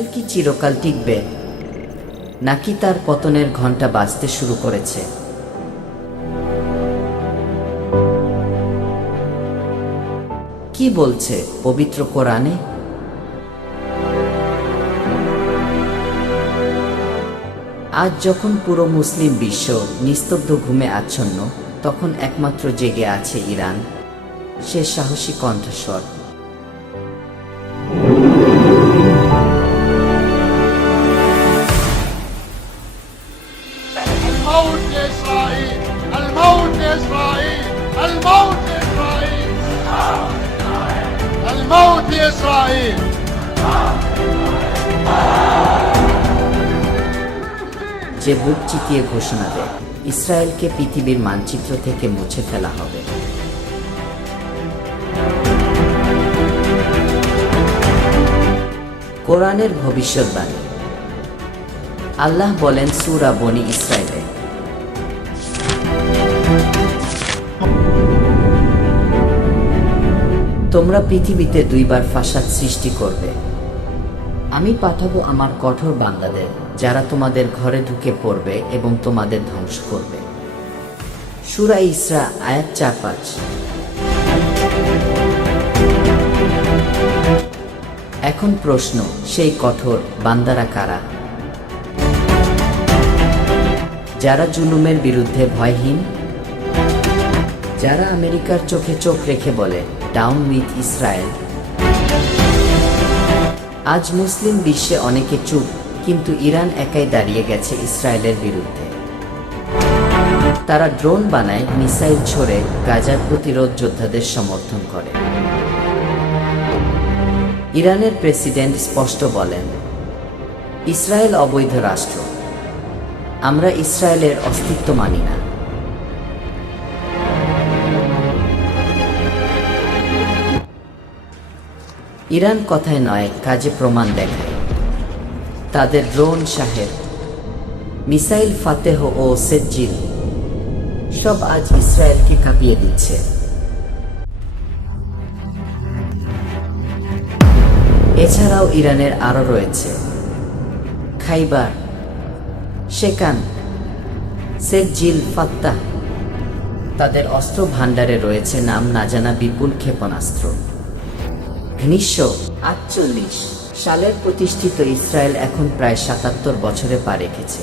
Israel কি চিরকাল টিকবে? নাকি তার পতনের ঘণ্টা বাজতে শুরু করেছে? কি বলছে পবিত্র কোরআনে? আজ যখন পুরো মুসলিম বিশ্ব নিস্তব্ধ ঘুমে আচ্ছন্ন, তখন একমাত্র জেগে আছে ইরান। সে সাহসী কণ্ঠস্বর। Maut Israel! যে বুক চিতিয়ে ঘোষণা দেয়, ইসরায়েলকে পৃথিবীর মানচিত্র থেকে মুছে ফেলা হবে। কোরআনের ভবিষ্যৎবাণী। আল্লাহ বলেন সুরা বনি ইসরায়েলে। তোমরা পৃথিবীতে দুইবার ফাসাদ সৃষ্টি করবে। আমি পাঠাবো আমার কঠোর বান্দাদের, যারা তোমাদের ঘরে ঢুকে পড়বে এবং তোমাদের ধ্বংস করবে। সুরা ইসরা, আয়াত চার পাঁচ। এখন প্রশ্ন, সেই কঠোর বান্দারা কারা? যারা জুলুমের বিরুদ্ধে ভয়হীন যারা আমেরিকার চোখে চোখ রেখে বলে ডাউন উইথ ইসরায়েল আজ মুসলিম বিশ্বে অনেকে চুপ, কিন্তু ইরান একাই দাঁড়িয়ে গেছে ইসরায়েলের বিরুদ্ধে। তারা ড্রোন বানায়, মিসাইল ছড়ে, গাজার প্রতিরোধ যোদ্ধাদের সমর্থন করে। ইরানের প্রেসিডেন্ট স্পষ্ট বলেন, ইসরায়েল অবৈধ রাষ্ট্র। আমরা ইসরায়েলের অস্তিত্ব মানি না। ইরান কথায় নয়, কাজে প্রমাণ দেখায়। তাদের ড্রোন সাহেব, মিসাইল ফাতেহ ও সেজ্জিল, সব আজ ইসরায়েলকে কাঁপিয়ে দিচ্ছে। এছাড়াও ইরানের আরও রয়েছে। Kheibar Shekan Sejjil Fattah. তাদের অস্ত্র ভাণ্ডারে রয়েছে নাম না জানা বিপুল ক্ষেপণাস্ত্র। উনিশশো আটচল্লিশ সালের প্রতিষ্ঠিত ইসরায়েল এখন প্রায় সাতাত্তর বছরে পা রেখেছে।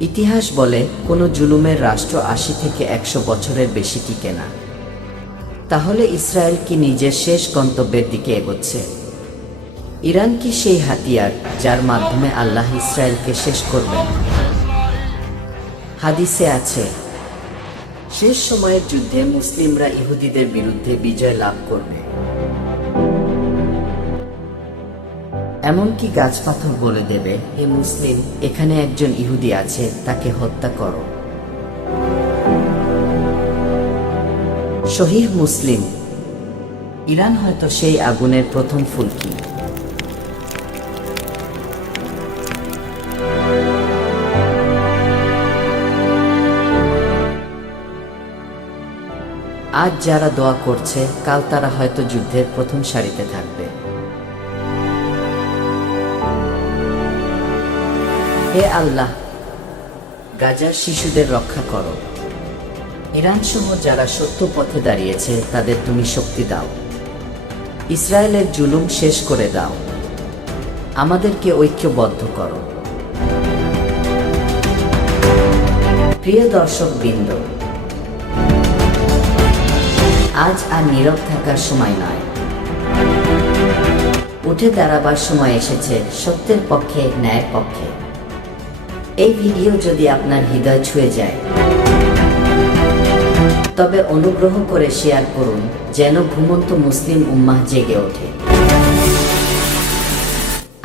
ইতিহাস বলে, কোনো জুলুমের রাষ্ট্র আশি থেকে একশো বছরের বেশি টিকে না। তাহলে ইসরায়েল কি নিজের শেষ গন্তব্যের দিকে এগোচ্ছে? ইরান কি সেই হাতিয়ার যার মাধ্যমে আল্লাহ ইসরায়েলকে শেষ করবেন? হাদিসে আছে, শেষ সময়ের যুদ্ধে মুসলিমরা ইহুদিদের বিরুদ্ধে বিজয় লাভ করবে। এমনকি গাছ পাথর বলে দেবে, হে মুসলিম, এখানে একজন ইহুদি আছে, তাকে হত্যা করো। শহীদ মুসলিম, ইরান হয়তো সেই আগুনের প্রথম ফুলকি। আজ যারা দোয়া করছে, কাল তারা হয়তো যুদ্ধের প্রথম সারিতে থাকবে। হে আল্লাহ গাজার শিশুদের রক্ষা করো। ইরান সহ যারা সত্য পথে দাঁড়িয়েছে, তাদের তুমি শক্তি দাও। ইসরায়েলের জুলুম শেষ করে দাও। আমাদেরকে ঐক্যবদ্ধ করো। প্রিয় দর্শক বৃন্দ, আজ আর নীরব থাকার সময় নয়। উঠে দাঁড়াবার সময় এসেছে সত্যের পক্ষে, ন্যায়ের পক্ষে। এই ভিডিও যদি আপনার হৃদয় ছুঁয়ে যায়, তবে অনুগ্রহ করে শেয়ার করুন, যেন ঘুমন্ত মুসলিম উম্মাহ জেগে ওঠে।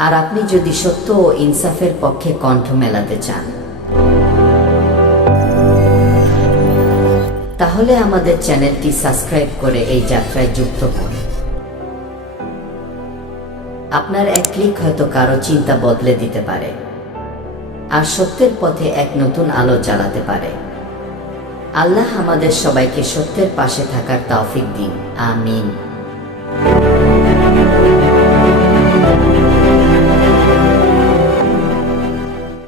আর আপনি যদি সত্য ও ইনসাফের পক্ষে কণ্ঠ মেলাতে চান, তাহলে আমাদের চ্যানেলটি সাবস্ক্রাইব করে এই যাত্রায় যুক্ত হন। আপনার এক ক্লিক হয়তো কারও চিন্তা বদলে দিতে পারে। আর সত্যের পথে এক নতুন আলো জ্বালাতে পারে। আল্লাহ আমাদের সবাইকে সত্যের পাশে থাকার তৌফিক দিন। আমিন।